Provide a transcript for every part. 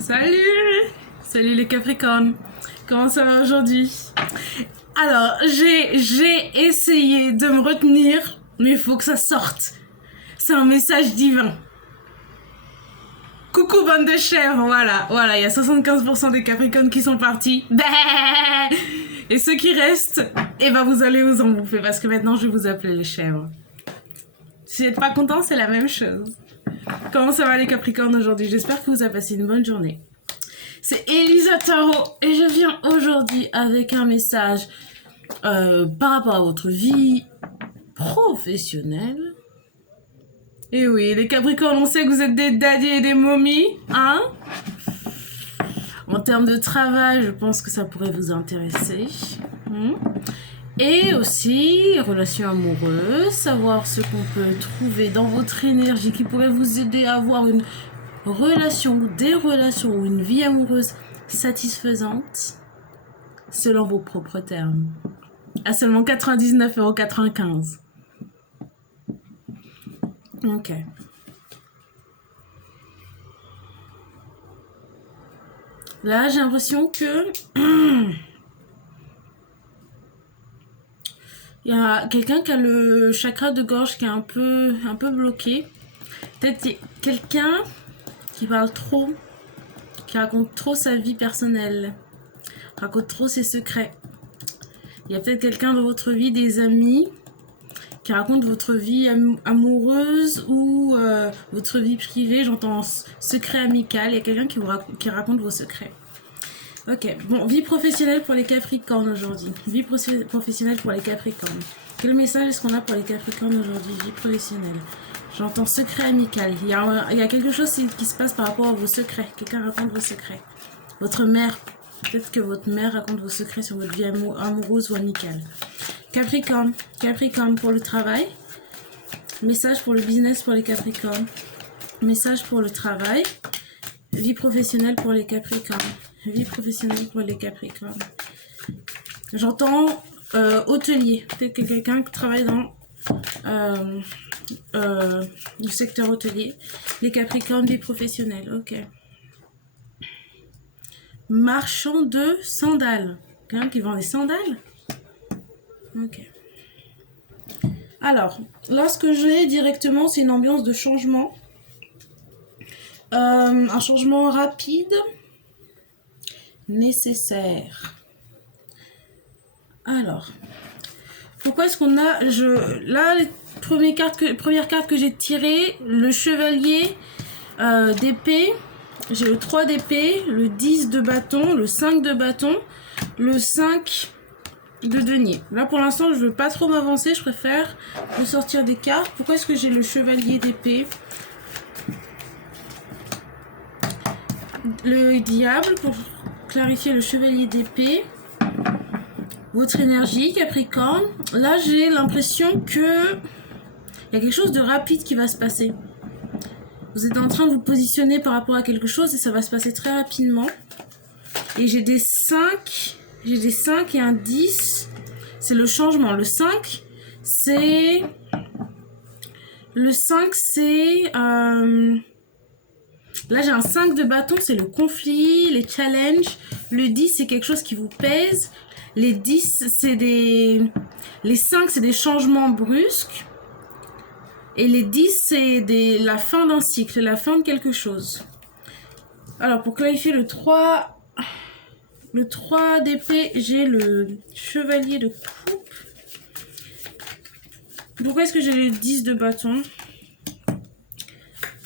Salut! Salut les Capricornes! Comment ça va aujourd'hui? Alors, j'ai essayé de me retenir, mais il faut que ça sorte. C'est un message divin. Coucou bande de chèvres, voilà, il y a 75% des Capricornes qui sont partis. Et ceux qui restent, eh ben vous allez vous en bouffer parce que maintenant je vais vous appeler les chèvres. Si vous n'êtes pas content, c'est la même chose. Comment ça va les Capricornes aujourd'hui? J'espère que vous avez passé une bonne journée. C'est Elisa Tarot et je viens aujourd'hui avec un message par rapport à votre vie professionnelle. Et oui, les Capricornes, on sait que vous êtes des daddies et des momies, hein? En termes de travail, je pense que ça pourrait vous intéresser. Et aussi, relations amoureuses, savoir ce qu'on peut trouver dans votre énergie qui pourrait vous aider à avoir une relation ou des relations ou une vie amoureuse satisfaisante selon vos propres termes. À seulement 99,95 €. Ok. Là, j'ai l'impression que il y a quelqu'un qui a le chakra de gorge qui est un peu bloqué. Peut-être quelqu'un qui parle trop, qui raconte trop sa vie personnelle, raconte trop ses secrets. Il y a peut-être quelqu'un dans votre vie, des amis, qui raconte votre vie amoureuse ou votre vie privée. J'entends secret amical. Il y a quelqu'un qui raconte vos secrets. Ok, bon, vie professionnelle pour les Capricornes aujourd'hui. Vie professionnelle pour les Capricornes. Quel message est-ce qu'on a pour les Capricornes aujourd'hui? Vie professionnelle. J'entends secret amical. Il y a quelque chose qui se passe par rapport à vos secrets. Quelqu'un raconte vos secrets. Votre mère, peut-être que votre mère raconte vos secrets sur votre vie amoureuse ou amicale. Capricorne pour le travail. Message pour le business pour les Capricornes. Message pour le travail. Vie professionnelle pour les Capricornes. Vie professionnelle pour les Capricornes. J'entends hôtelier. Peut-être que quelqu'un qui travaille dans le secteur hôtelier. Les Capricornes, vie professionnelle. Ok. Marchand de sandales. Quelqu'un qui vend des sandales? Ok. Alors, là, ce que j'ai directement, c'est une ambiance de changement. Un changement rapide, nécessaire. Alors, pourquoi est-ce qu'on a... Là, les premières cartes que j'ai tirées, le chevalier d'épée, j'ai le 3 d'épée, le 10 de bâton, le 5 de bâton, le 5 de denier. Là, pour l'instant, je veux pas trop m'avancer, je préfère vous sortir des cartes. Pourquoi est-ce que j'ai le chevalier d'épée? Le diable, pour clarifier le chevalier d'épée. Votre énergie, Capricorne. Là, j'ai l'impression que il y a quelque chose de rapide qui va se passer. Vous êtes en train de vous positionner par rapport à quelque chose et ça va se passer très rapidement. Et j'ai des 5. J'ai des 5 et un 10. C'est le changement. Le 5, c'est... Le 5, c'est... Là, j'ai un 5 de bâton, c'est le conflit, les challenges. Le 10, c'est quelque chose qui vous pèse. Les 10, c'est des... Les 5, c'est des changements brusques. Et les 10, c'est la fin d'un cycle, la fin de quelque chose. Alors, pour clarifier le 3 d'épée, j'ai le chevalier de coupe. Pourquoi est-ce que j'ai le 10 de bâton?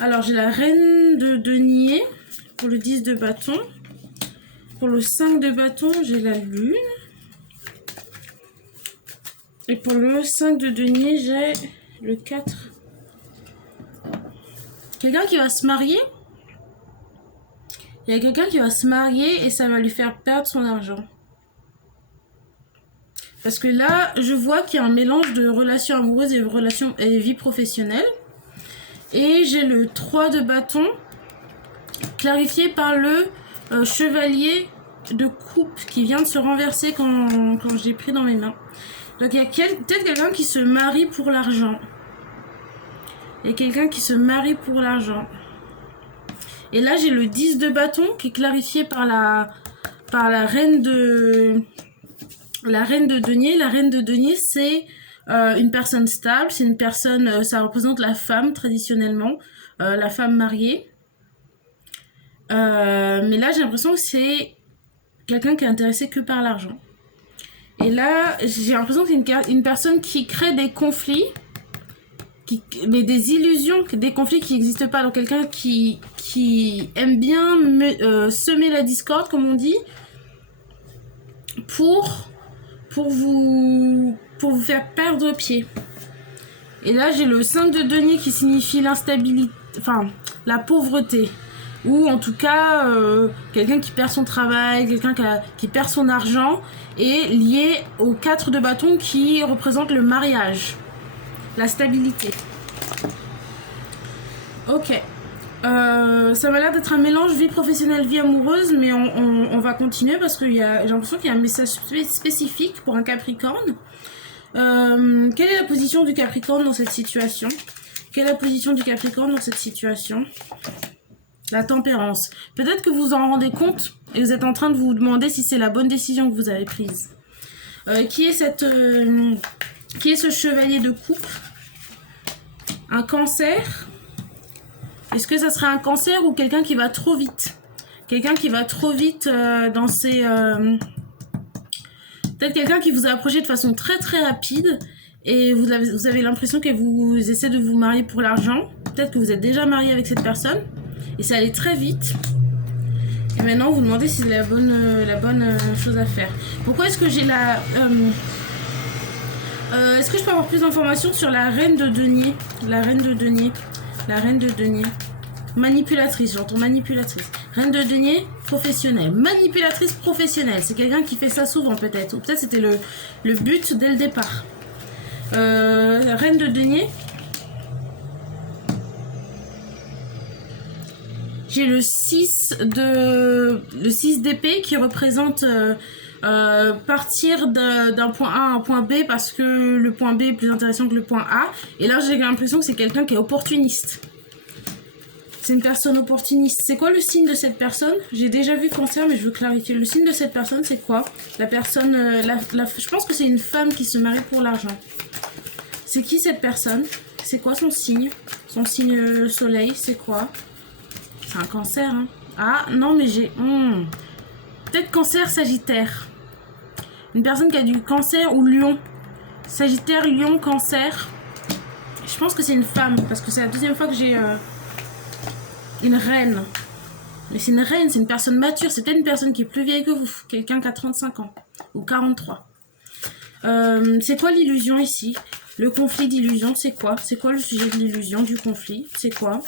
Alors, j'ai la reine de denier pour le 10 de bâton. Pour le 5 de bâton, j'ai la lune. Et pour le 5 de denier, j'ai le 4. Quelqu'un qui va se marier? Il y a quelqu'un qui va se marier et ça va lui faire perdre son argent. Parce que là, je vois qu'il y a un mélange de relations amoureuses et vie professionnelle. Et j'ai le 3 de bâton clarifié par le chevalier de coupe qui vient de se renverser quand j'ai pris dans mes mains. Donc il y a peut-être quelqu'un qui se marie pour l'argent. Il y a quelqu'un qui se marie pour l'argent. Et là, j'ai le 10 de bâton qui est clarifié par la reine de denier. La reine de denier, c'est une personne stable, c'est une personne, ça représente la femme traditionnellement, la femme mariée. Mais là, j'ai l'impression que c'est quelqu'un qui est intéressé que par l'argent. Et là, j'ai l'impression que c'est une personne qui crée des conflits, mais des illusions, des conflits qui n'existent pas. Donc quelqu'un qui aime bien semer la discorde, comme on dit, pour vous faire perdre pied. Et là, j'ai le 5 de denier qui signifie l'instabilité, enfin, la pauvreté. Ou en tout cas, quelqu'un qui perd son travail, quelqu'un qui perd son argent, est lié au 4 de bâton qui représente le mariage, la stabilité. Ok. Ça m'a l'air d'être un mélange vie professionnelle, vie amoureuse, mais on va continuer parce que j'ai l'impression qu'il y a un message spécifique pour un Capricorne. Quelle est la position du Capricorne dans cette situation? Quelle est la position du Capricorne dans cette situation? La tempérance. Peut-être que vous en rendez compte et vous êtes en train de vous demander si c'est la bonne décision que vous avez prise. Qui est ce chevalier de coupe? Un Cancer? Est-ce que ça serait un Cancer ou quelqu'un qui va trop vite? Quelqu'un qui va trop vite dans ses... Peut-être quelqu'un qui vous a approché de façon très très rapide et vous avez l'impression qu'elle vous essaie de vous marier pour l'argent. Peut-être que vous êtes déjà marié avec cette personne et ça allait très vite. Et maintenant vous demandez si c'est la bonne chose à faire. Pourquoi est-ce que j'ai la... est-ce que je peux avoir plus d'informations sur la reine de denier? La reine de denier. La reine de denier. Manipulatrice, j'entends manipulatrice. Reine de denier, professionnelle. Manipulatrice professionnelle, c'est quelqu'un qui fait ça souvent peut-être. Ou peut-être c'était le but dès le départ. Reine de denier. J'ai le 6 d'épée qui représente partir d'un point A à un point B parce que le point B est plus intéressant que le point A. Et là, j'ai l'impression que c'est quelqu'un qui est opportuniste. C'est une personne opportuniste. C'est quoi le signe de cette personne? J'ai déjà vu Cancer, mais je veux clarifier. Le signe de cette personne, c'est quoi? La personne... je pense que c'est une femme qui se marie pour l'argent. C'est qui cette personne? C'est quoi son signe? Son signe soleil, c'est quoi? C'est un Cancer, hein? Ah, non, mais j'ai... Peut-être Cancer, Sagittaire. Une personne qui a du Cancer ou Lion. Sagittaire, Lion, Cancer. Je pense que c'est une femme, parce que c'est la deuxième fois que j'ai... une reine. Mais c'est une reine, c'est une personne mature. C'est peut-être une personne qui est plus vieille que vous. Quelqu'un qui a 35 ans. Ou 43. C'est quoi l'illusion ici? Le conflit d'illusion, c'est quoi? C'est quoi le sujet de l'illusion, du conflit? C'est quoi?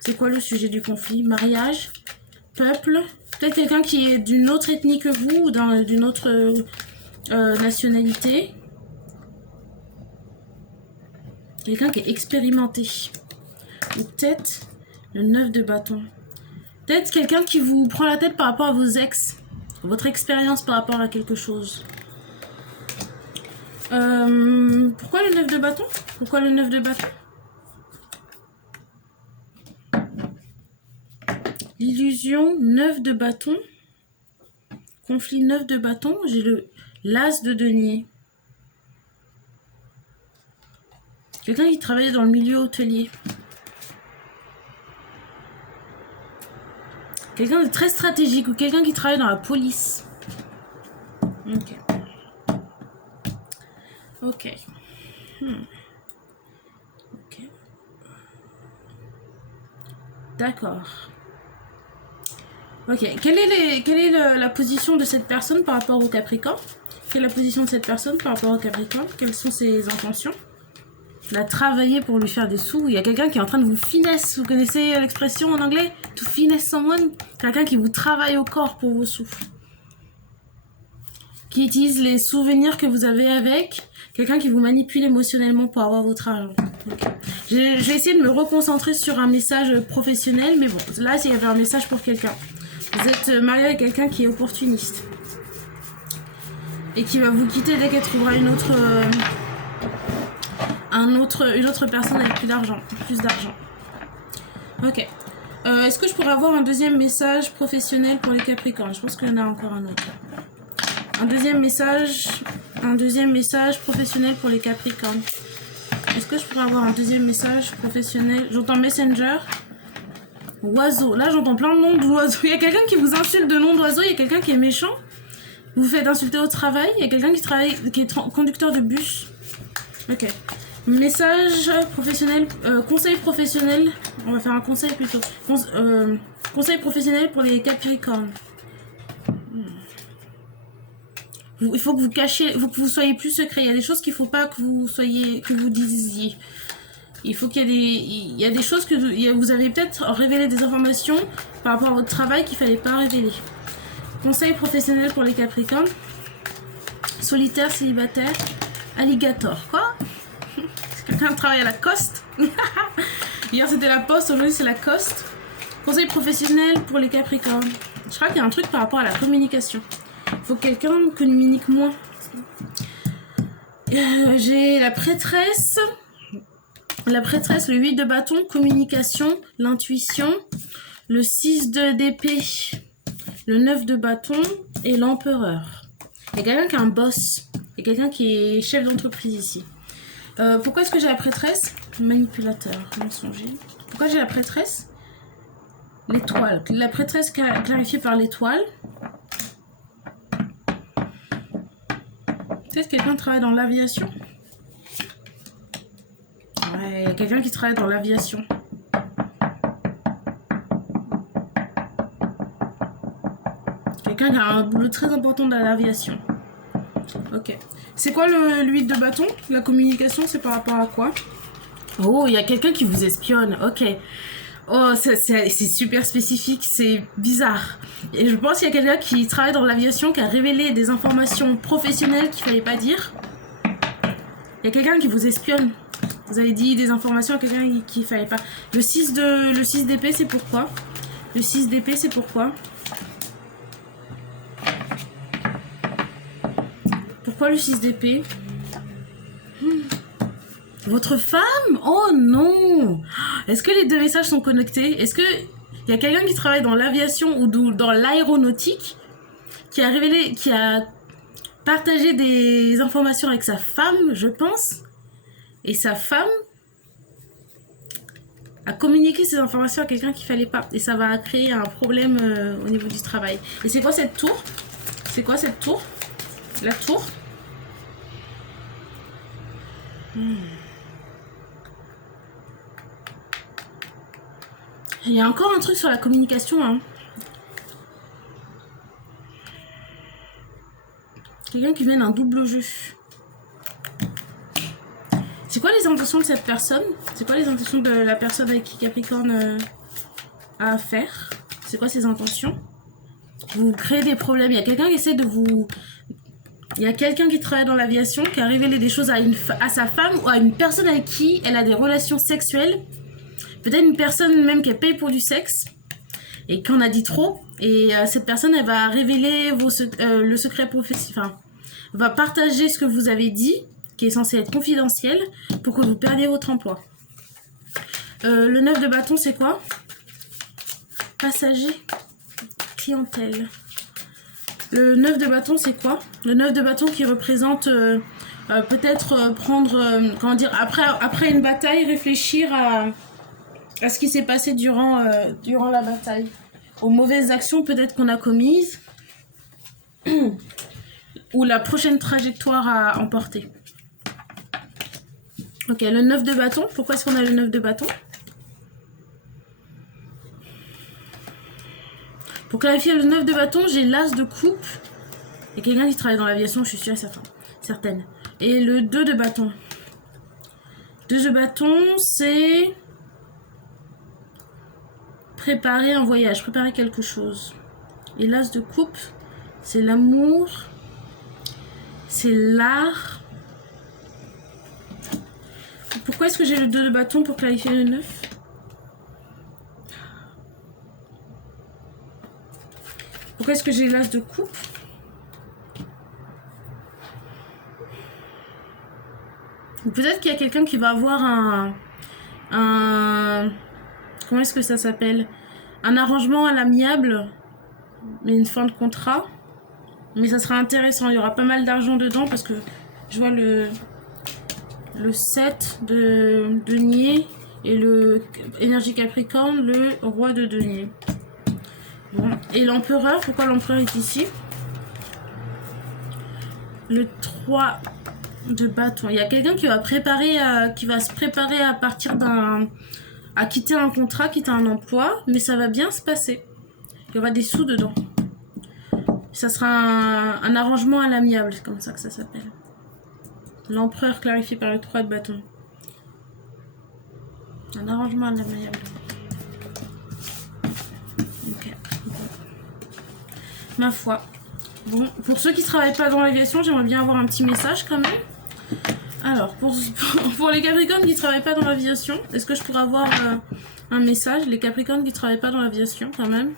C'est quoi le sujet du conflit? Mariage? Peuple? Peut-être quelqu'un qui est d'une autre ethnie que vous ou d'une autre nationalité. Quelqu'un qui est expérimenté. Ou peut-être... le 9 de bâton. Peut-être quelqu'un qui vous prend la tête par rapport à vos ex. Votre expérience par rapport à quelque chose. Pourquoi le 9 de bâton? Pourquoi le 9 de bâton? Illusion, 9 de bâton. Conflit 9 de bâton. J'ai l'as de denier. Quelqu'un qui travaille dans le milieu hôtelier. Quelqu'un de très stratégique ou quelqu'un qui travaille dans la police. Ok. Ok. Ok. D'accord. Ok. Quelle est la position de cette personne par rapport au Capricorne? Quelle est la position de cette personne par rapport au Capricorne? Quelles sont ses intentions? La travailler pour lui faire des sous. Il y a quelqu'un qui est en train de vous finesse. Vous connaissez l'expression en anglais? To finesse someone. Quelqu'un qui vous travaille au corps pour vos sous. Qui utilise les souvenirs que vous avez avec. Quelqu'un qui vous manipule émotionnellement pour avoir votre argent. Okay. Je vais essayer de me reconcentrer sur un message professionnel. Mais bon, là, il y avait un message pour quelqu'un. Vous êtes marié avec quelqu'un qui est opportuniste. Et qui va vous quitter dès qu'elle trouvera une autre personne avec plus d'argent. Ok. Est-ce que je pourrais avoir un deuxième message professionnel pour les Capricornes? Je pense qu'il y en a encore un autre. Un deuxième message professionnel pour les Capricornes. Est-ce que je pourrais avoir un deuxième message professionnel? J'entends Messenger. Oiseau. Là, j'entends plein de noms d'oiseaux. Il y a quelqu'un qui vous insulte de noms d'oiseaux. Il y a quelqu'un qui est méchant. Vous vous faites insulter au travail. Il y a quelqu'un qui est conducteur de bus. Ok. Message professionnel, conseil professionnel. On va faire un conseil plutôt. Conseil professionnel pour les Capricornes. Il faut que vous cachiez, il faut que vous soyez plus secret. Il y a des choses qu'il ne faut pas que vous disiez. Il faut qu'il y ait il y a des choses que vous avez peut-être révélé des informations par rapport à votre travail qu'il ne fallait pas révéler. Conseil professionnel pour les Capricornes. Solitaire, célibataire, alligator. Quoi? Quelqu'un travaille à la Coste. Hier c'était la Poste, aujourd'hui c'est la Coste. Conseil professionnel pour les Capricornes. Je crois qu'il y a un truc par rapport à la communication. Il faut que quelqu'un communique moins. J'ai la prêtresse. La prêtresse, le 8 de bâton, communication, l'intuition. Le 6 d'épée, le 9 de bâton et l'empereur. Il y a quelqu'un qui est un boss. Il y a quelqu'un qui est chef d'entreprise ici. Pourquoi est-ce que j'ai la prêtresse? Manipulateur, mensonger. Pourquoi j'ai la prêtresse? L'étoile. La prêtresse clarifiée par l'étoile. Peut-être quelqu'un travaille dans l'aviation. Ouais, il y a quelqu'un qui travaille dans l'aviation. Quelqu'un qui a un boulot très important dans l'aviation. Ok. C'est quoi le 8 de bâton? La communication, c'est par rapport à quoi? Oh, il y a quelqu'un qui vous espionne. Ok. Oh, c'est super spécifique, c'est bizarre. Et je pense qu'il y a quelqu'un qui travaille dans l'aviation, qui a révélé des informations professionnelles qu'il fallait pas dire. Il y a quelqu'un qui vous espionne. Vous avez dit des informations à quelqu'un qu'il fallait pas. Le 6 d'épée, c'est pourquoi? Le 6 d'épée, c'est pourquoi? Pourquoi le 6 d'épée? Votre femme? Oh non! Est-ce que les deux messages sont connectés? Est-ce que il y a quelqu'un qui travaille dans l'aviation ou dans l'aéronautique qui a révélé, qui a partagé des informations avec sa femme, je pense, et sa femme a communiqué ces informations à quelqu'un qu'il fallait pas, et ça va créer un problème au niveau du travail. Et c'est quoi cette tour? C'est quoi cette tour? La tour? Il y a encore un truc sur la communication, hein. Quelqu'un qui mène un double jeu. C'est quoi les intentions de cette personne? C'est quoi les intentions de la personne avec qui Capricorne a affaire? C'est quoi ses intentions? Vous créez des problèmes. Il y a quelqu'un qui essaie de vous... Il y a quelqu'un qui travaille dans l'aviation, qui a révélé des choses à sa femme ou à une personne avec qui elle a des relations sexuelles. Peut-être une personne même qui paye pour du sexe et qu'on a dit trop. Et cette personne, elle va révéler le secret professionnel. Enfin, va partager ce que vous avez dit, qui est censé être confidentiel, pour que vous perdiez votre emploi. Le 9 de bâton, c'est quoi? Passager, clientèle. Le 9 de bâton, c'est quoi? Le 9 de bâton qui représente peut-être prendre, comment dire, après une bataille, réfléchir à ce qui s'est passé durant la bataille. Aux mauvaises actions peut-être qu'on a commises. Ou la prochaine trajectoire à emporter. Ok, le 9 de bâton. Pourquoi est-ce qu'on a le 9 de bâton? Pour clarifier le 9 de bâton, j'ai l'as de coupe. Il y a quelqu'un qui travaille dans l'aviation, je suis sûre et certaine. Et le 2 de bâton. 2 de bâton, c'est... préparer un voyage, préparer quelque chose. Et l'as de coupe, c'est l'amour, c'est l'art. Pourquoi est-ce que j'ai le 2 de bâton pour clarifier le 9? Pourquoi est-ce que j'ai l'as de coupe? Ou peut-être qu'il y a quelqu'un qui va avoir un... Comment est-ce que ça s'appelle? un arrangement à l'amiable, mais une fin de contrat. Mais ça sera intéressant, il y aura pas mal d'argent dedans parce que je vois le 7 de denier et le énergie capricorne, le roi de denier. Bon. Et l'empereur, pourquoi l'empereur est ici? Le 3 de bâton. Il y a quelqu'un qui va qui va se préparer à partir à quitter un contrat, quitter un emploi, mais ça va bien se passer. Il y aura des sous dedans. Ça sera un arrangement à l'amiable, c'est comme ça que ça s'appelle. L'empereur clarifié par le 3 de bâton. Un arrangement à l'amiable. Ok. Bon. Ma foi. Bon, pour ceux qui ne travaillent pas dans l'aviation, j'aimerais bien avoir un petit message quand même. Alors, pour les Capricornes qui ne travaillent pas dans l'aviation, est-ce que je pourrais avoir un message? Les Capricornes qui ne travaillent pas dans l'aviation quand même.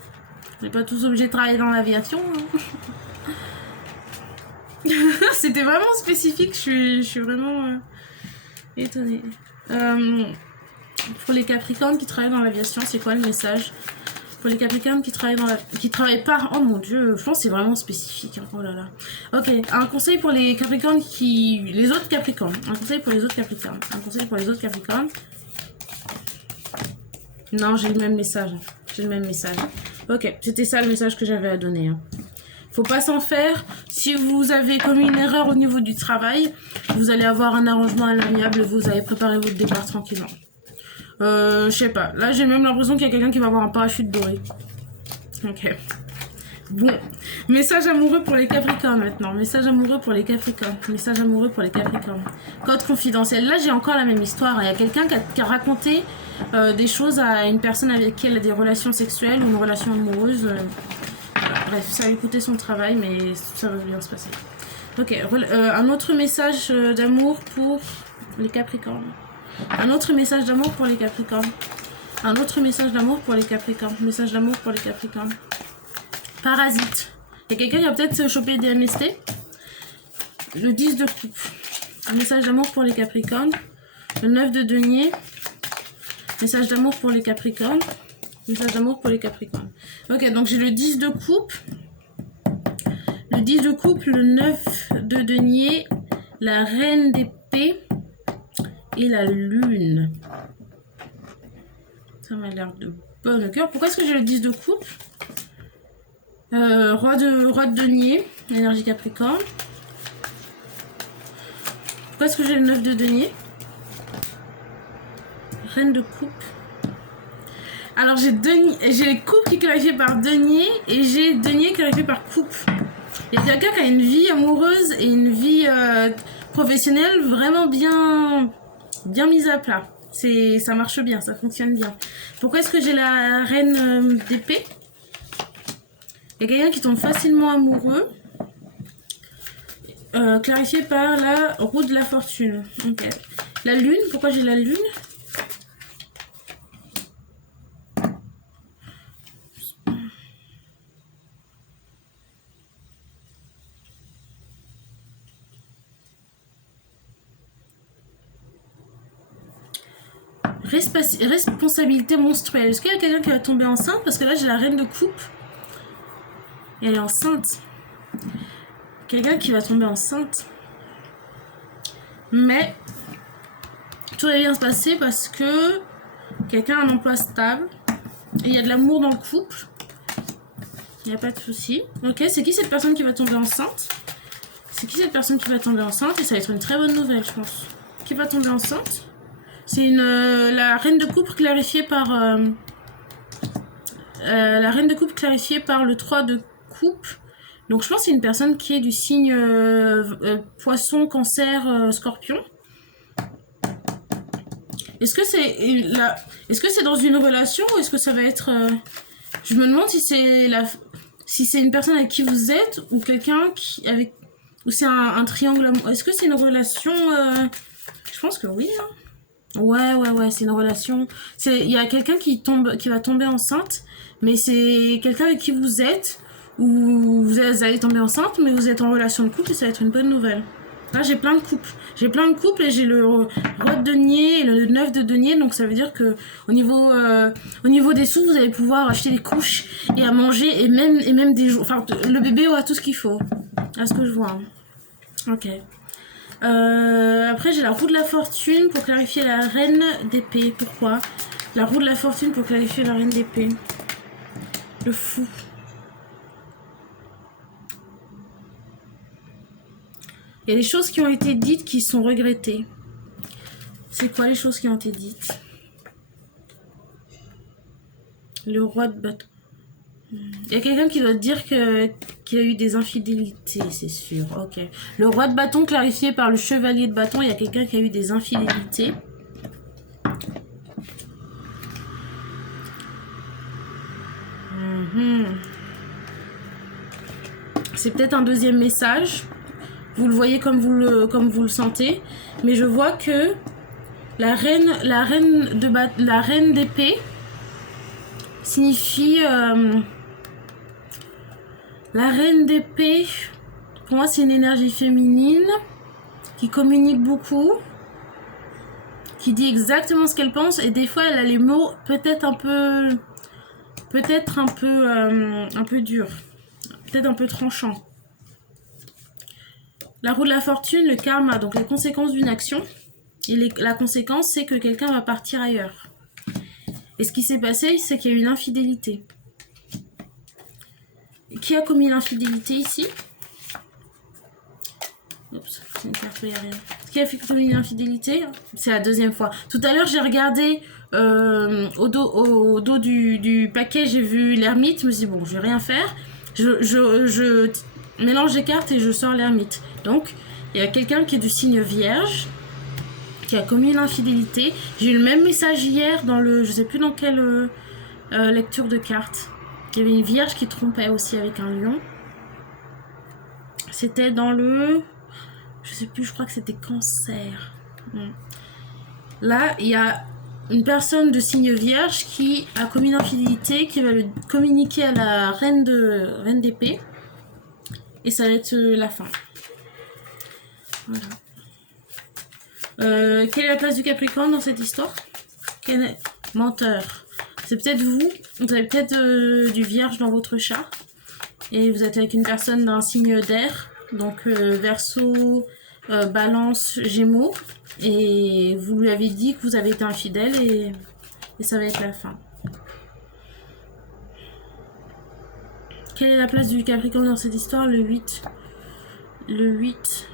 On n'est pas tous obligés de travailler dans l'aviation. Hein. C'était vraiment spécifique, je suis vraiment étonnée. Pour les Capricornes qui travaillent dans l'aviation, c'est quoi le message? Pour les Capricornes qui travaillent pas, oh mon dieu, je pense que c'est vraiment spécifique. Hein. Oh là là. Ok, un conseil pour les Capricornes les autres Capricornes. Un conseil pour les autres Capricornes. Un conseil pour les autres Capricornes. Non, j'ai le même message. J'ai le même message. Ok, c'était ça le message que j'avais à donner. Hein. Faut pas s'en faire. Si vous avez commis une erreur au niveau du travail, vous allez avoir un arrangement à l'amiable. Vous allez préparer votre départ tranquillement. Je sais pas. Là, j'ai même l'impression qu'il y a quelqu'un qui va avoir un parachute doré. Ok. Bon. Message amoureux pour les Capricornes maintenant. Message amoureux pour les Capricornes. Message amoureux pour les Capricornes. Code confidentiel. Là, j'ai encore la même histoire. Il y a quelqu'un qui a raconté des choses à une personne avec qui elle a des relations sexuelles ou une relation amoureuse. Voilà. Bref, ça a écouté son travail, mais ça va bien se passer. Ok. Un autre message d'amour pour les Capricornes. Un autre message d'amour pour les Capricornes. Un autre message d'amour pour les Capricornes. Message d'amour pour les Capricornes. Parasite. Il y a quelqu'un qui a peut-être chopé des MST. Le 10 de coupe. Un message d'amour pour les Capricornes. Le 9 de denier. Message d'amour pour les Capricornes. Message d'amour pour les Capricornes. Ok, donc j'ai le 10 de coupe. Le 10 de coupe, le 9 de denier. La reine d'épée. Et la lune. Ça m'a l'air de bon cœur. Pourquoi est-ce que j'ai le 10 de coupe? Roi de denier, énergie Capricorne. Pourquoi est-ce que j'ai le 9 de denier? Reine de coupe. Alors j'ai coupe qui est clarifiée par denier et j'ai denier clarifié par coupe. Il y a quelqu'un qui a une vie amoureuse et une vie professionnelle vraiment bien mise à plat. Ça marche bien, ça fonctionne bien. Pourquoi est-ce que j'ai la reine d'épée? Il y a quelqu'un qui tombe facilement amoureux. Clarifié par la roue de la fortune. Ok. La lune, pourquoi j'ai la lune? Responsabilité monstruelle. Est-ce qu'il y a quelqu'un qui va tomber enceinte? Parce que là, j'ai la reine de coupe. Et elle est enceinte. Quelqu'un qui va tomber enceinte. Mais tout va bien se passer parce que quelqu'un a un emploi stable. Et il y a de l'amour dans le couple. Il n'y a pas de souci. Ok, c'est qui cette personne qui va tomber enceinte? C'est qui cette personne qui va tomber enceinte? Et ça va être une très bonne nouvelle, je pense. Qui va tomber enceinte? C'est la reine de coupe clarifiée par... la reine de coupe clarifiée par le 3 de coupe. Donc je pense que c'est une personne qui est du signe poisson, cancer, scorpion. Est-ce que c'est dans une relation ou est-ce que ça va être... je me demande si c'est une personne avec qui vous êtes ou quelqu'un ou c'est un triangle amoureux. Est-ce que c'est une relation... je pense que oui. Hein. Ouais, c'est une relation. Il y a quelqu'un qui va tomber enceinte, mais c'est quelqu'un avec qui vous êtes, ou vous allez tomber enceinte, mais vous êtes en relation de couple et ça va être une bonne nouvelle. Là, j'ai plein de couples. J'ai plein de couples et j'ai le roi de denier et le 9 de denier. Donc, ça veut dire que au niveau des sous, vous allez pouvoir acheter des couches et à manger et même des jours. Enfin, le bébé aura tout ce qu'il faut. À ce que je vois. Ok. Après, j'ai la roue de la fortune pour clarifier la reine d'épée. Pourquoi? La roue de la fortune pour clarifier la reine d'épée. Le fou. Il y a des choses qui ont été dites qui sont regrettées. C'est quoi les choses qui ont été dites? Le roi de bâton. Il y a quelqu'un qui doit dire qu'il a eu des infidélités, c'est sûr. Ok. Le roi de bâton clarifié par le chevalier de bâton. Il y a quelqu'un qui a eu des infidélités. C'est peut-être un deuxième message. Vous le voyez comme vous le sentez. Mais je vois que la reine d'épée signifie... la reine d'épée, pour moi, c'est une énergie féminine qui communique beaucoup, qui dit exactement ce qu'elle pense, et des fois, elle a les mots peut-être un peu durs, peut-être un peu tranchants. La roue de la fortune, le karma, donc les conséquences d'une action. Et la conséquence, c'est que quelqu'un va partir ailleurs. Et ce qui s'est passé, c'est qu'il y a eu une infidélité. Qui a commis l'infidélité ici? Oups, c'est une carte, il n'y a rien. Qui a commis l'infidélité? C'est la deuxième fois. Tout à l'heure, j'ai regardé au dos du paquet, j'ai vu l'ermite. Je me suis dit, bon, je vais rien faire. Je mélange les cartes et je sors l'ermite. Donc, il y a quelqu'un qui est du signe vierge, qui a commis l'infidélité. J'ai eu le même message hier dans le... Je sais plus dans quelle lecture de cartes. Il y avait une vierge qui trompait aussi avec un lion. C'était dans le... Je sais plus, je crois que c'était cancer. Là, il y a une personne de signe vierge qui a commis une infidélité, qui va le communiquer à la reine d'épée. Et ça va être la fin. Voilà. Quelle est la place du Capricorne dans cette histoire? Menteur. C'est peut-être vous. Vous avez peut-être du vierge dans votre chart. Et vous êtes avec une personne d'un signe d'air. Donc Verseau, Balance, Gémeaux. Et vous lui avez dit que vous avez été infidèle et ça va être la fin. Quelle est la place du Capricorne dans cette histoire? Le 8. Le 8.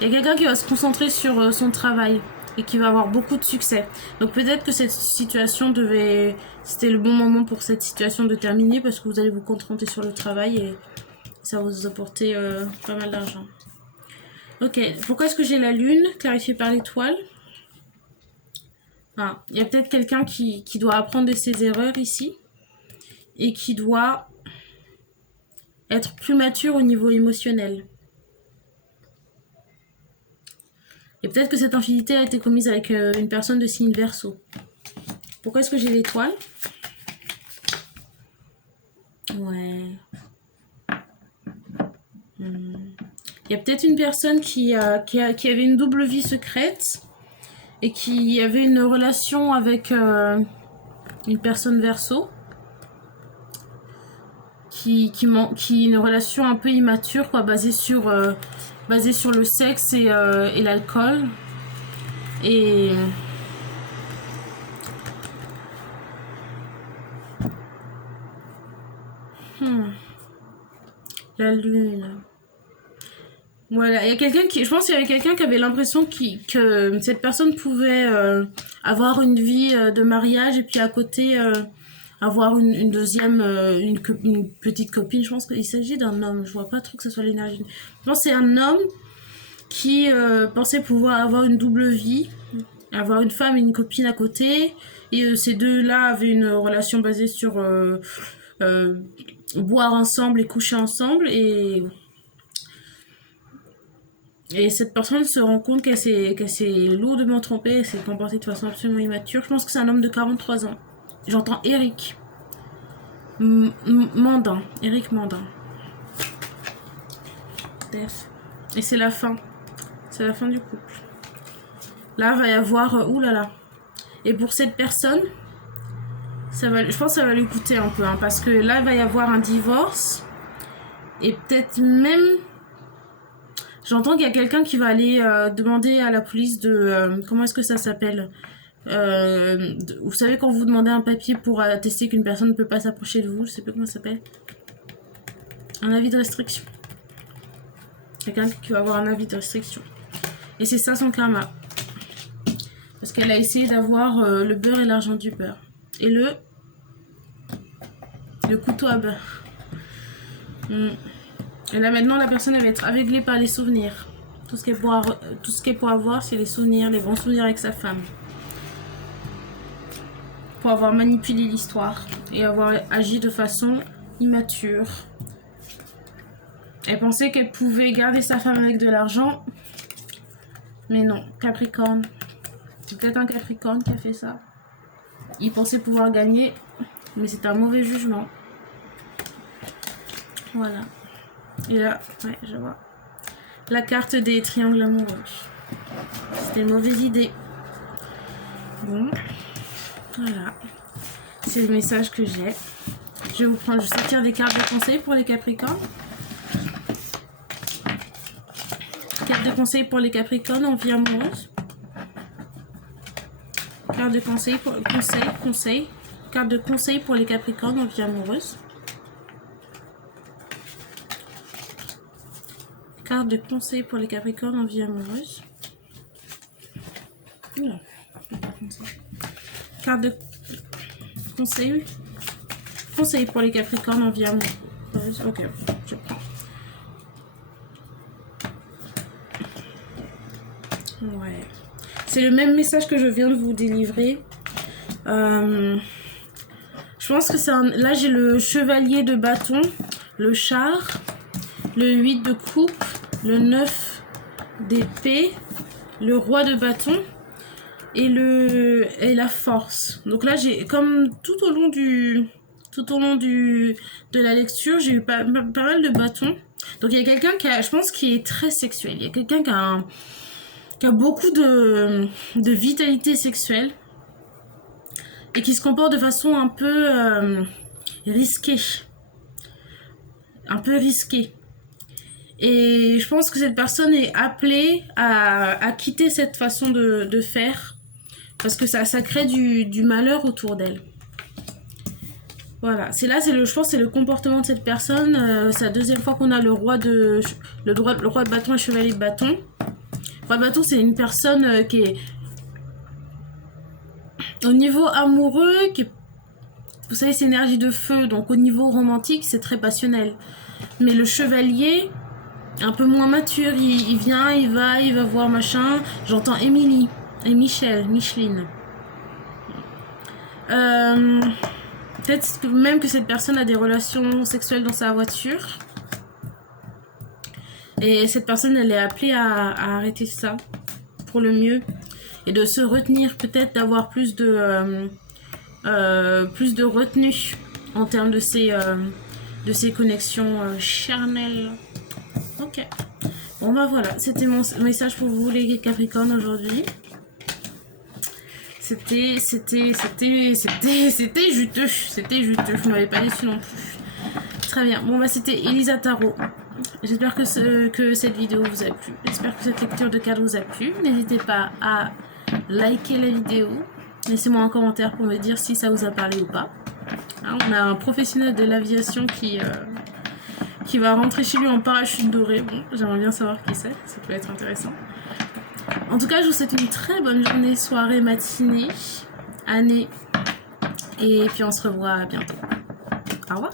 Il y a quelqu'un qui va se concentrer sur son travail et qui va avoir beaucoup de succès. Donc peut-être que cette situation c'était le bon moment pour cette situation de terminer parce que vous allez vous concentrer sur le travail et ça va vous apporter pas mal d'argent. Ok, pourquoi est-ce que j'ai la lune clarifiée par l'étoile? Ah, il y a peut-être quelqu'un qui doit apprendre de ses erreurs ici et qui doit être plus mature au niveau émotionnel. Et peut-être que cette infidélité a été commise avec une personne de signe Verseau. Pourquoi est-ce que j'ai l'étoile? Ouais. Il y a peut-être une personne qui avait une double vie secrète et qui avait une relation avec une personne Verseau. Qui une relation un peu immature, quoi, basée sur le sexe et l'alcool. Et la lune. Voilà, il y a quelqu'un qui... Je pense qu'il y avait quelqu'un qui avait l'impression que cette personne pouvait avoir une vie de mariage et puis à côté avoir une deuxième, une petite copine. Je pense qu'il s'agit d'un homme. Je vois pas trop que ce soit l'énergie. Je pense que c'est un homme qui pensait pouvoir avoir une double vie, avoir une femme et une copine à côté. Et ces deux-là avaient une relation basée sur boire ensemble et coucher ensemble. Et cette personne se rend compte qu'elle s'est lourdement trompée, elle s'est comportée de façon absolument immature. Je pense que c'est un homme de 43 ans. J'entends Eric. Mandin. Eric Mandin. Death. Et c'est la fin. C'est la fin du couple. Là, il va y avoir... ouh là là. Et pour cette personne, je pense que ça va lui coûter un peu. Hein, parce que là, il va y avoir un divorce. Et peut-être même... J'entends qu'il y a quelqu'un qui va aller demander à la police de... comment est-ce que ça s'appelle vous savez quand vous demandez un papier pour attester qu'une personne ne peut pas s'approcher de vous, je sais pas comment ça s'appelle. Un avis de restriction. Quelqu'un qui va avoir un avis de restriction. Et c'est ça son karma. Parce qu'elle a essayé d'avoir le beurre et l'argent du beurre. Et le couteau à beurre. Et là maintenant la personne elle va être aveuglée par les souvenirs. Tout ce qu'elle pourra avoir, c'est les souvenirs, les bons souvenirs avec sa femme. Pour avoir manipulé l'histoire et avoir agi de façon immature. Elle pensait qu'elle pouvait garder sa femme avec de l'argent. Mais non, Capricorne. C'est peut-être un Capricorne qui a fait ça. Il pensait pouvoir gagner, mais c'est un mauvais jugement. Voilà. Et là, ouais, je vois. La carte des triangles amoureux. C'était une mauvaise idée. Bon. Voilà. C'est le message que j'ai. Je vais vous prendre, je sortir des cartes de conseil pour les Capricornes. Carte de conseil pour les Capricornes en vie amoureuse. Carte de conseil pour conseil. Carte de conseil pour les Capricornes en vie amoureuse. Carte de conseil pour les Capricornes en vie amoureuse. Oula. Carte de conseil. Conseil pour les Capricornes en vie amoureuse. Ok, je prends. Ouais. C'est le même message que je viens de vous délivrer. Je pense que c'est un... Là, j'ai le chevalier de bâton, le char, le 8 de coupe, le 9 d'épée, le roi de bâton et la force. Donc là, j'ai comme tout au long de la lecture, j'ai eu pas mal de bâtons. Donc il y a quelqu'un je pense, qui est très sexuel. Il y a quelqu'un qui a beaucoup de vitalité sexuelle et qui se comporte de façon un peu risquée. Un peu risquée. Et je pense que cette personne est appelée à quitter cette façon de faire parce que ça crée du malheur autour d'elle. Voilà, je pense que c'est le comportement de cette personne. C'est la deuxième fois qu'on a le roi de bâton et le chevalier de bâton. Le roi de bâton, c'est une personne qui est au niveau amoureux, vous savez, c'est énergie de feu, donc au niveau romantique, c'est très passionnel. Mais le chevalier, un peu moins mature, il vient, il va voir machin. J'entends Émilie et Micheline. Peut-être même que cette personne a des relations sexuelles dans sa voiture. Et cette personne, elle est appelée à arrêter ça pour le mieux. Et de se retenir, peut-être d'avoir plus de retenue en termes de ces connexions charnelles. Ok. Bon bah voilà, c'était mon message pour vous les Capricornes aujourd'hui. C'était juteux. C'était juteux. Je m'avais pas déçu non plus. Très bien. Bon bah c'était Elisa Tarot. J'espère que cette vidéo vous a plu. J'espère que cette lecture de cartes vous a plu. N'hésitez pas à liker la vidéo. Laissez-moi un commentaire pour me dire si ça vous a parlé ou pas. Hein, on a un professionnel de l'aviation qui va rentrer chez lui en parachute doré. Bon, j'aimerais bien savoir qui c'est. Ça peut être intéressant. En tout cas, je vous souhaite une très bonne journée, soirée, matinée, année. Et puis on se revoit bientôt. Au revoir.